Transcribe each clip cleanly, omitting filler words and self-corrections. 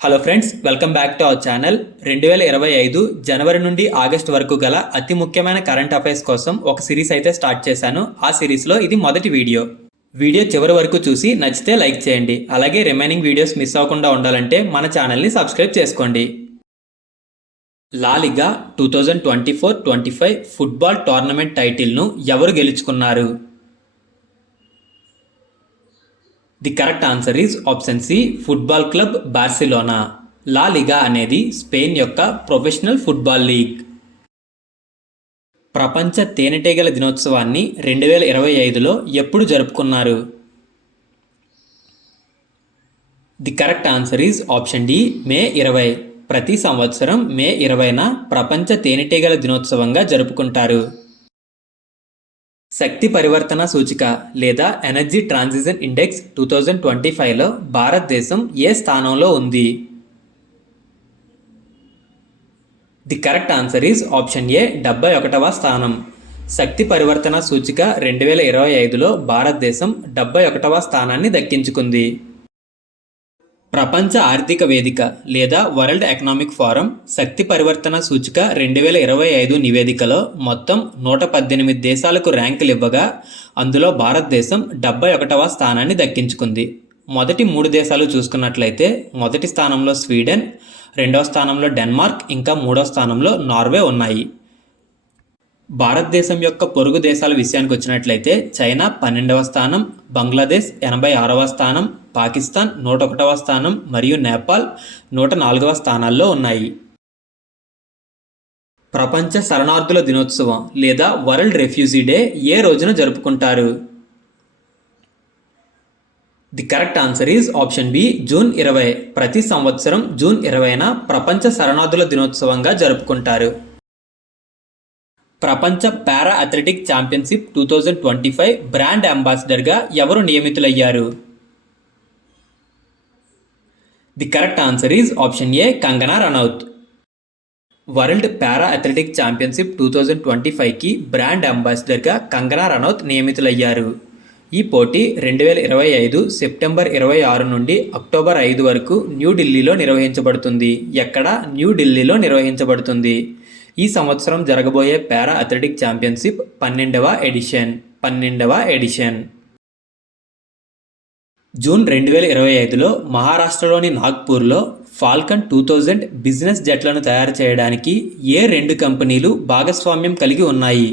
Hello friends, welcome back to our channel. 2025 జనవరి నుండి August వరకు గల అతి ముఖ్యమైన కరెంట్ అఫైర్స్ కోసం ఒక సిరీస్ అయితే స్టార్ట్ చేశాను. ఆ సిరీస్లో ఇది మొదటి వీడియో. వీడియో చివరి వరకు చూసి నచ్చితే లైక్ చేయండి. అలాగే రిమైనింగ్ వీడియోస్ మిస్ అవ్వకుండా ఉండాలంటే మన ఛానల్ని సబ్స్క్రైబ్ చేసుకోండి. లా లిగా 2024-25 ఫుట్బాల్ టోర్నమెంట్ టైటిల్ను ఎవరు గెలుచుకున్నారు? The correct answer is option C, football club Barcelona. La Liga అనేది స్పెయిన్ యొక్క ప్రొఫెషనల్ ఫుట్బాల్ లీగ్. ప్రపంచ తేనెటీగల దినోత్సవాన్ని 2025లో ఎప్పుడు జరుపుకున్నారు? The correct answer is option D, May 20. ప్రతి సంవత్సరం మే 20న ప్రపంచ తేనెటీగల దినోత్సవంగా జరుపుకుంటారు. శక్తి పరివర్తన సూచిక లేదా ఎనర్జీ ట్రాన్సిషన్ ఇండెక్స్ 2025లో భారతదేశం ఏ స్థానంలో ఉంది? The correct answer is option A, 71వ స్థానం. శక్తి పరివర్తన సూచిక 2025లో భారతదేశం 71వ స్థానాన్ని దక్కించుకుంది. ప్రపంచ ఆర్థిక వేదిక లేదా వరల్డ్ ఎకనామిక్ ఫోరం శక్తి పరివర్తన సూచిక 2025 నివేదికలో మొత్తం 118 దేశాలకు ర్యాంకులు ఇవ్వగా అందులో భారతదేశం 71వ స్థానాన్ని దక్కించుకుంది. మొదటి 3 దేశాలు చూసుకున్నట్లయితే మొదటి స్థానంలో స్వీడన్, 2వ స్థానంలో డెన్మార్క్, ఇంకా 3వ స్థానంలో నార్వే ఉన్నాయి. భారతదేశం యొక్క పొరుగు దేశాల విషయానికి వచ్చినట్లయితే చైనా 12వ స్థానం, బంగ్లాదేశ్ 86వ స్థానం, పాకిస్తాన్ 101వ స్థానం మరియు నేపాల్ 104వ స్థానాల్లో ఉన్నాయి. ప్రపంచ శరణార్థుల దినోత్సవం లేదా వరల్డ్ రెఫ్యూజీ డే ఏ రోజున జరుపుకుంటారు? The correct answer is option B, June 20. ప్రతి సంవత్సరం జూన్ 20న ప్రపంచ శరణార్థుల దినోత్సవంగా జరుపుకుంటారు. ప్రపంచ పారా అథ్లెటిక్ ఛాంపియన్షిప్ 2025 బ్రాండ్ అంబాసిడర్గా ఎవరు నియమితులయ్యారు? The correct answer is option A, Kangana Ranaut. World para athletic championship 2025కి బ్రాండ్ అంబాసిడర్గా కంగనా రనౌత్ నియమితులయ్యారు. ఈ పోటీ 2025 సెప్టెంబర్ 26 నుండి అక్టోబర్ 5 వరకు న్యూఢిల్లీలో నిర్వహించబడుతుంది. ఎక్కడ? న్యూఢిల్లీలో నిర్వహించబడుతుంది. ఈ సంవత్సరం జరగబోయే పారా అథ్లెటిక్ ఛాంపియన్షిప్ 12వ ఎడిషన్. జూన్ 2025లో మహారాష్ట్రలోని నాగ్పూర్లో ఫాల్కన్ 2000 బిజినెస్ జెట్లను తయారు చేయడానికి ఏ 2 కంపెనీలు భాగస్వామ్యం కలిగి ఉన్నాయి?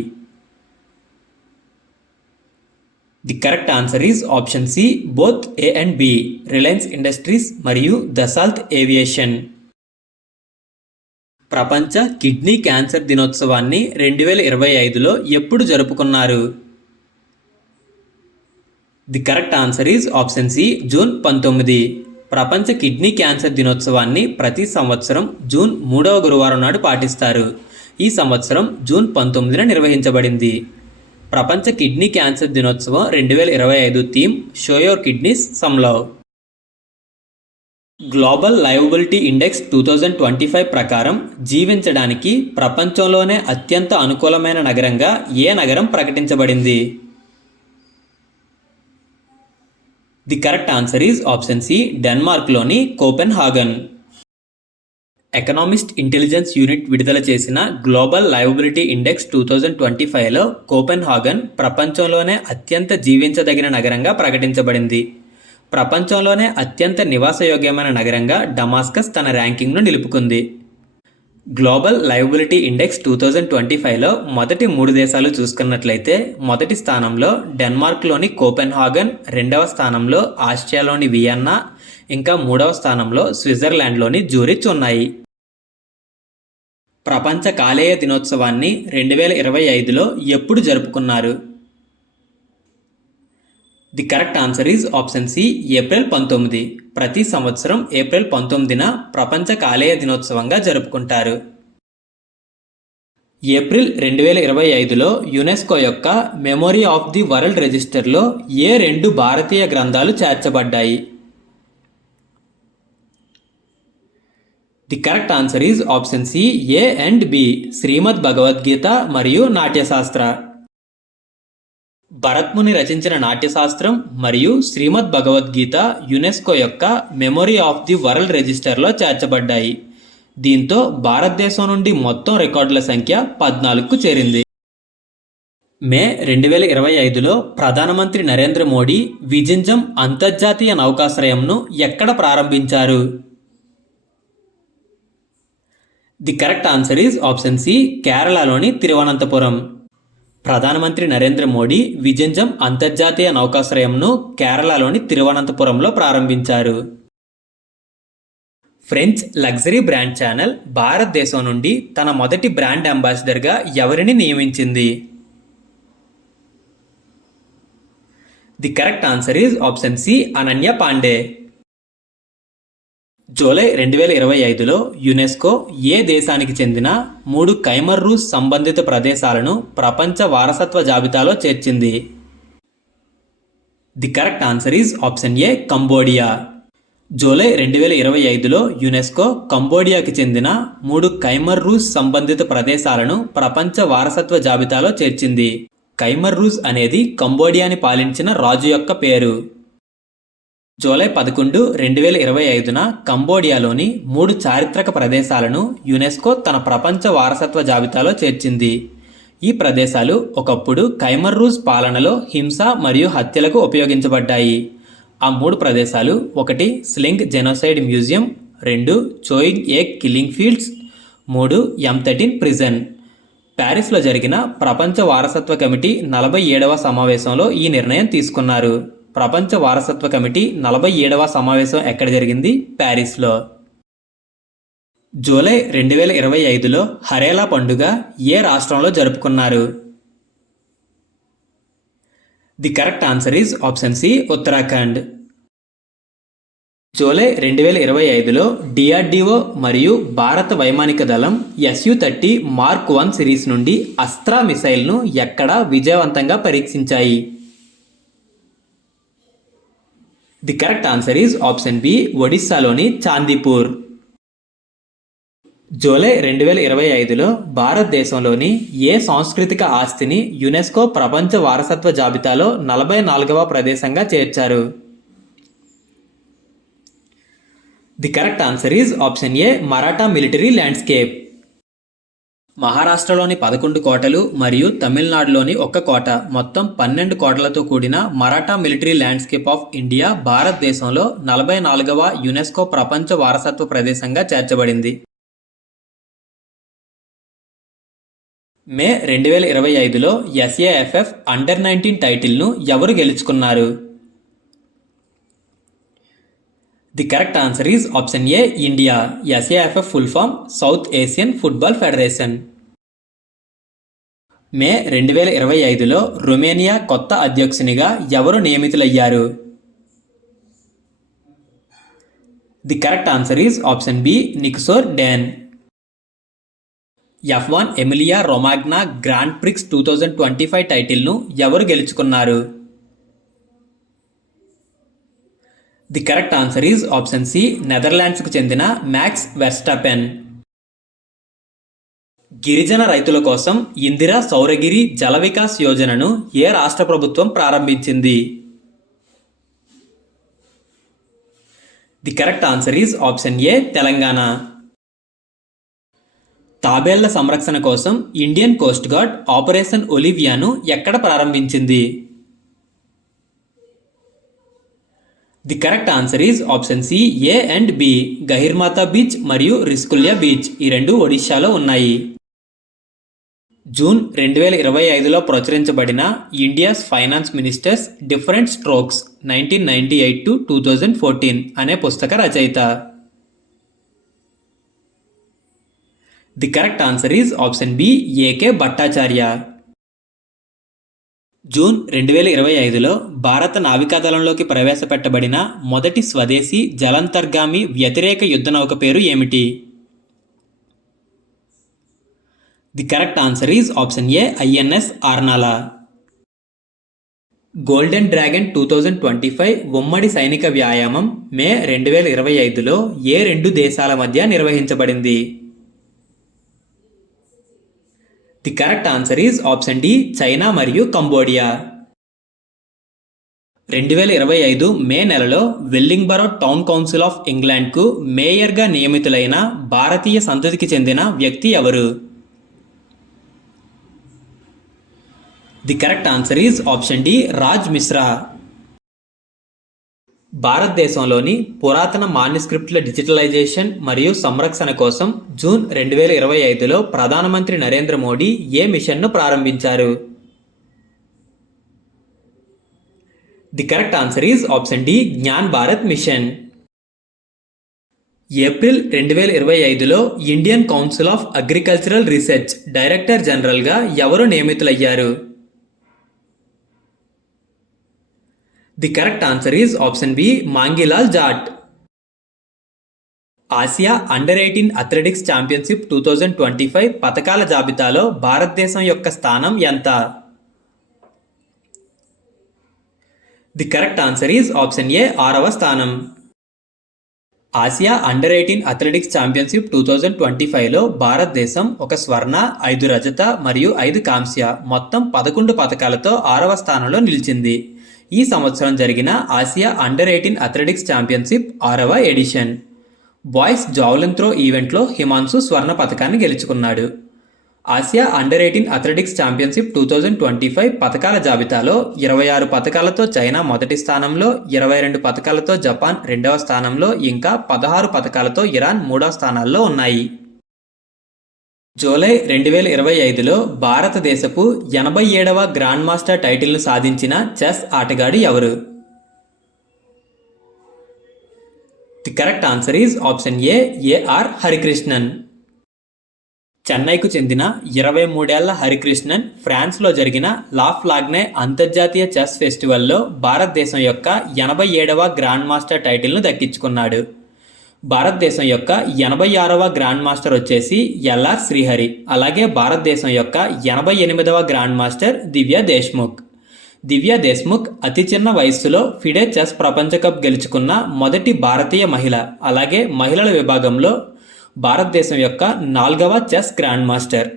The correct answer is option C, both A and B. Reliance Industries మరియు దసాల్త్ ఏవియేషన్. ప్రపంచ కిడ్నీ క్యాన్సర్ దినోత్సవాన్ని 2025లో ఎప్పుడు జరుపుకున్నారు? The correct answer is option C, June 19. ప్రపంచ కిడ్నీ క్యాన్సర్ దినోత్సవాన్ని ప్రతి సంవత్సరం జూన్ 3వ గురువారం నాడు పాటిస్తారు. ఈ సంవత్సరం జూన్ 19న నిర్వహించబడింది. ప్రపంచ కిడ్నీ క్యాన్సర్ దినోత్సవం 2025 theme show your kidneys some love. Global liveability index 2025 ప్రకారం జీవించడానికి ప్రపంచంలోనే అత్యంత అనుకూలమైన నగరంగా ఏ నగరం ప్రకటించబడింది? The correct answer is option C, డెన్మార్క్లోని కోపెన్హాగన్. ఎకనామిస్ట్ ఇంటెలిజెన్స్ యూనిట్ విడుదల చేసిన గ్లోబల్ లైవబిలిటీ ఇండెక్స్ 2025లో కోపెన్హాగన్ ప్రపంచంలోనే అత్యంత జీవించదగిన నగరంగా ప్రకటించబడింది. ప్రపంచంలోనే అత్యంత నివాసయోగ్యమైన నగరంగా డమాస్కస్ తన ర్యాంకింగ్ను నిలుపుకుంది. గ్లోబల్ లైవబిలిటీ ఇండెక్స్ 2025లో మొదటి 3 దేశాలు చూసుకున్నట్లయితే మొదటి స్థానంలో డెన్మార్క్లోని కోపెన్హాగన్, 2వ స్థానంలో ఆస్ట్రియాలోని వియన్నా, ఇంకా 3వ స్థానంలో స్విట్జర్లాండ్లోని జ్యూరిచ్ ఉన్నాయి. ప్రపంచ కాలేయ దినోత్సవాన్ని 2025లో ఎప్పుడు జరుపుకున్నారు? The correct answer is option C, April 19. ప్రతి సంవత్సరం ఏప్రిల్ 19న ప్రపంచ కాలేయ దినోత్సవంగా జరుపుకుంటారు. ఏప్రిల్ 2025లో యునెస్కో యొక్క మెమొరీ ఆఫ్ ది వరల్డ్ రిజిస్టర్లో ఏ 2 భారతీయ గ్రంథాలు చేర్చబడ్డాయి? The correct answer is option C, A and B. Srimad Bhagavad Gita మరియు నాట్యశాస్త్ర. భరత్ముని రచించిన నాట్యశాస్త్రం మరియు శ్రీమద్ భగవద్గీత యునెస్కో యొక్క మెమొరీ ఆఫ్ ది వరల్డ్ రిజిస్టర్లో చేర్చబడ్డాయి. దీంతో భారతదేశం నుండి మొత్తం రికార్డుల సంఖ్య 14కు చేరింది. మే 2025లో ప్రధానమంత్రి నరేంద్ర మోడీ విజింజం అంతర్జాతీయ నౌకాశ్రయంను ఎక్కడ ప్రారంభించారు? The correct answer is option C, కేరళలోని తిరువనంతపురం. ప్రధానమంత్రి నరేంద్ర మోడీ విజింజం అంతర్జాతీయ నౌకాశ్రయంను కేరళలోని తిరువనంతపురంలో ప్రారంభించారు. ఫ్రెంచ్ లగ్జరీ బ్రాండ్ ఛానల్ భారతదేశం నుండి తన మొదటి బ్రాండ్ అంబాసిడర్గా ఎవరిని నియమించింది? The correct answer is option C, Ananya Pandey. July 2025లో యునెస్కో ఏ దేశానికి చెందిన 3 ఖైమర్ రూస్ సంబంధిత ప్రదేశాలను ప్రపంచ వారసత్వ జాబితాలో చేర్చింది? The correct answer is option A, Cambodia. July 2025లో యునెస్కో కంబోడియాకి చెందిన 3 ఖైమర్ రూస్ సంబంధిత ప్రదేశాలను ప్రపంచ వారసత్వ జాబితాలో చేర్చింది. ఖైమర్ రూస్ అనేది కంబోడియాని పాలించిన రాజు యొక్క పేరు. జూలై 11, 2025న కంబోడియాలోని 3 చారిత్రక ప్రదేశాలను యునెస్కో తన ప్రపంచ వారసత్వ జాబితాలో చేర్చింది. ఈ ప్రదేశాలు ఒకప్పుడు ఖైమర్ రూస్ పాలనలో హింస మరియు హత్యలకు ఉపయోగించబడ్డాయి. ఆ 3 ప్రదేశాలు: 1 స్లింగ్ జెనోసైడ్ మ్యూజియం, 2 చోయింగ్ ఏ కిల్లింగ్ ఫీల్డ్స్, 3 M13 ప్రిజన్. ప్యారిస్లో జరిగిన ప్రపంచ వారసత్వ కమిటీ 47వ సమావేశంలో ఈ నిర్ణయం తీసుకున్నారు. ప్రపంచ వారసత్వ కమిటీ 47వ సమావేశం ఎక్కడ జరిగింది? ప్యారిస్లో. జూలై 2025లో హరేలా పండుగ ఏ రాష్ట్రంలో జరుపుకున్నారు? The correct answer is option C, Uttarakhand. July 2025లో డిఆర్డిఓ మరియు భారత వైమానిక దళం SU-30 మార్క్ 1 సిరీస్ నుండి అస్త్రా మిసైల్ను ఎక్కడ విజయవంతంగా పరీక్షించాయి? The correct answer is option B, ఒడిశాలోని చాందీపూర్. జూలై 2025లో భారతదేశంలోని ఏ సాంస్కృతిక ఆస్తిని యునెస్కో ప్రపంచ వారసత్వ జాబితాలో 44వ ప్రదేశంగా చేర్చారు? The correct answer is option A, Maratha military landscape. మహారాష్ట్రలోని 11 కోటలు మరియు తమిళనాడులోని 1 కోట, మొత్తం 12 కోటలతో కూడిన Maratha military landscape of India భారతదేశంలో 44వ యునెస్కో ప్రపంచ వారసత్వ ప్రదేశంగా చేర్చబడింది. మే 2025లో SAFF అండర్-19 టైటిల్ను ఎవరు గెలుచుకున్నారు? The correct answer is option A, India. SAFF full form South Asian Football Federation. May 2025లో రొమేనియా కొత్త అధ్యక్షునిగా ఎవరు నియమితులయ్యారు? The correct answer is option B, Nicusor Dan. F1 Emilia Romagna Grand Prix 2025 టైటిల్ను ఎవరు గెలుచుకున్నారు? The correct answer is option C, నెదర్లాండ్స్కు చెందిన మ్యాక్స్ వెర్స్టాపెన్. గిరిజన రైతుల కోసం ఇందిరా సౌరగిరి జల వికాస్ యోజనను ఏ రాష్ట్ర ప్రభుత్వం ప్రారంభించింది? The correct answer is option A, Telangana. తాబేళ్ల సంరక్షణ కోసం ఇండియన్ కోస్ట్ గార్డ్ ఆపరేషన్ ఒలివియాను ఎక్కడ ప్రారంభించింది? The correct answer is option C, A and B. Gahirmatha beach మరియు రిస్కుల్యా బీచ్ ఈ 2 ఒడిశాలో ఉన్నాయి. జూన్ 2025లో ప్రచురించబడిన India's finance ministers different strokes 1998 to 2014 అనే పుస్తక రచయిత? The correct answer is option B, A K Bhattacharya. June 2025లో భారత నావికాదళంలోకి ప్రవేశపెట్టబడిన మొదటి స్వదేశీ జలాంతర్గామి వ్యతిరేక యుద్ధ నౌక పేరు ఏమిటి? The correct answer is option A, INS Arnala. Golden dragon 2025 ఉమ్మడి సైనిక వ్యాయామం మే 2025లో ఏ 2 దేశాల మధ్య నిర్వహించబడింది? The correct answer is option D, China మరియు కంబోడియా. 2025 మే నెలలో వెల్లింగ్బరో టౌన్ కౌన్సిల్ ఆఫ్ ఇంగ్లాండ్కు మేయర్గా నియమితులైన భారతీయ సంతతికి చెందిన వ్యక్తి ఎవరు? The correct answer is option D, Raj Mishra. భారతదేశంలోని పురాతన మాన్యుస్క్రిప్ట్ల డిజిటలైజేషన్ మరియు సంరక్షణ కోసం జూన్ 2025లో ప్రధానమంత్రి నరేంద్ర మోడీ ఏ మిషన్ను ప్రారంభించారు? The correct answer is option D, Gyan Bharat mission. April 2025లో Indian council of agricultural research director జనరల్గా ఎవరు నియమితులయ్యారు? The correct answer is option B, Mangilal Jat. Asia under eighteen athletics championship 2025 పతకాల జాబితాలో భారతదేశం యొక్క స్థానం ఎంత? The correct answer is option A, 6వ స్థానం. ఆసియా అండర్-18 అథ్లెటిక్స్ ఛాంపియన్షిప్ 2025లో భారతదేశం 1 స్వర్ణ, 5 రజత మరియు 5 కాంస్య మొత్తం 11 పతకాలతో 6వ స్థానంలో నిలిచింది. ఈ సంవత్సరం జరిగిన ఆసియా అండర్-18 అథ్లెటిక్స్ ఛాంపియన్షిప్ 6వ ఎడిషన్. బాయ్స్ జావెలిన్ త్రో ఈవెంట్లో హిమాన్షు స్వర్ణ పతకాన్ని గెలుచుకున్నాడు. ఆసియా అండర్-18 అథ్లెటిక్స్ ఛాంపియన్షిప్ 2025 పతకాల జాబితాలో 26 పతకాలతో చైనా మొదటి స్థానంలో, 22 పతకాలతో జపాన్ 2వ స్థానంలో, ఇంకా 16 పతకాలతో ఇరాన్ 3వ స్థానాల్లో ఉన్నాయి. జూలై 2025లో భారతదేశపు 87వ గ్రాండ్ మాస్టర్ టైటిల్ను సాధించిన చెస్ ఆటగాడు ఎవరు? The correct answer is option A, A R Harikrishnan. చెన్నైకు చెందిన 23 ఏళ్ల హరికృష్ణన్ ఫ్రాన్స్లో జరిగిన లా ఫ్లాగ్నే అంతర్జాతీయ చెస్ ఫెస్టివల్లో భారతదేశం యొక్క 87వ గ్రాండ్ మాస్టర్ టైటిల్ను దక్కించుకున్నాడు. భారతదేశం యొక్క 86వ గ్రాండ్ మాస్టర్ వచ్చేసి ఎల్ఆర్ శ్రీహరి. అలాగే భారతదేశం యొక్క 88వ గ్రాండ్ మాస్టర్ దివ్యా దేశ్ముఖ్. దివ్యా దేశ్ముఖ్ అతి చిన్న వయస్సులో ఫిడే చెస్ ప్రపంచ కప్ గెలుచుకున్న మొదటి భారతీయ మహిళ. అలాగే మహిళల విభాగంలో భారతదేశం యొక్క 4వ చెస్ గ్రాండ్ మాస్టర్.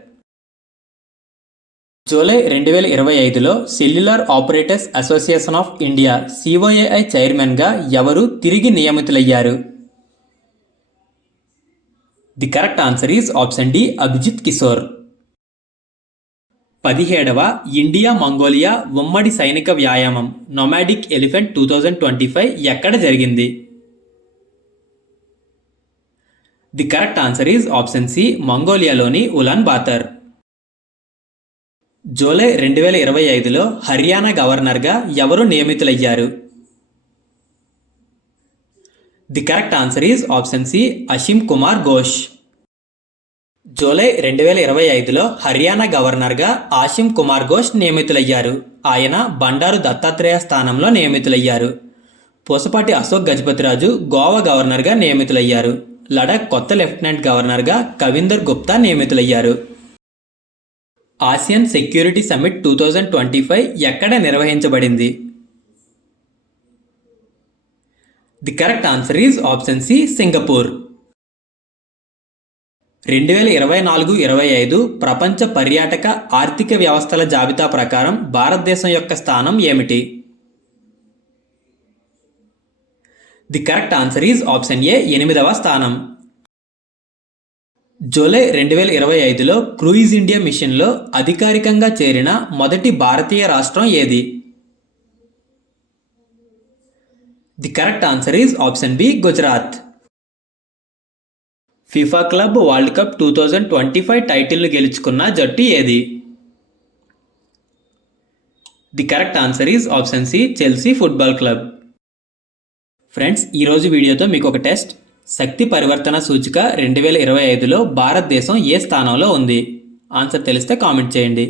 జూలై 2025లో cellular operators association of India C O A I చైర్మన్గా ఎవరు తిరిగి నియమితులయ్యారు? The correct answer is option D, Abhijit Kishore. 17వ ఇండియా మంగోలియా ఉమ్మడి సైనిక వ్యాయామం నొమాడిక్ ఎలిఫెంట్ 2025 ఎక్కడ జరిగింది? The correct answer is option C, మంగోలియాలోని ఉలాన్ బాతర్. జూలై 2025లో హర్యానా గవర్నర్గా ఎవరు నియమితులయ్యారు? The correct answer is option C, Asim Kumar Ghosh. July 2025లో హర్యానా గవర్నర్గా అసీమ్ కుమార్ ఘోష్ నియమితులయ్యారు. ఆయన బండారు దత్తాత్రేయ స్థానంలో నియమితులయ్యారు. పూసపాటి అశోక్ గజపతిరాజు గోవా గవర్నర్గా నియమితులయ్యారు. లడాక్ కొత్త లెఫ్టినెంట్ గవర్నర్గా కవిందర్ గుప్తా నియమితులయ్యారు. ఆసియన్ సెక్యూరిటీ సమ్మిట్ 2025 ఎక్కడ నిర్వహించబడింది? The correct answer is option C, Singapore. 2024-25 ప్రపంచ పర్యాటక ఆర్థిక వ్యవస్థల జాబితా ప్రకారం భారతదేశం యొక్క స్థానం ఏమిటి? The correct answer is option ఏ, 8వ స్థానం. జూలై 2025లో క్రూయిజ్ ఇండియా మిషన్లో అధికారికంగా చేరిన మొదటి భారతీయ రాష్ట్రం ఏది? The correct answer is option B, Gujarat. FIFA club world cup 2025 టైటిల్ను గెలుచుకున్న జట్టు ఏది? The correct answer is option C, Chelsea football club. Friends, ఈరోజు వీడియోతో మీకు ఒక టెస్ట్. శక్తి పరివర్తన సూచిక 2025లో భారతదేశం ఏ స్థానంలో ఉంది? ఆన్సర్ తెలిస్తే కామెంట్ చేయండి.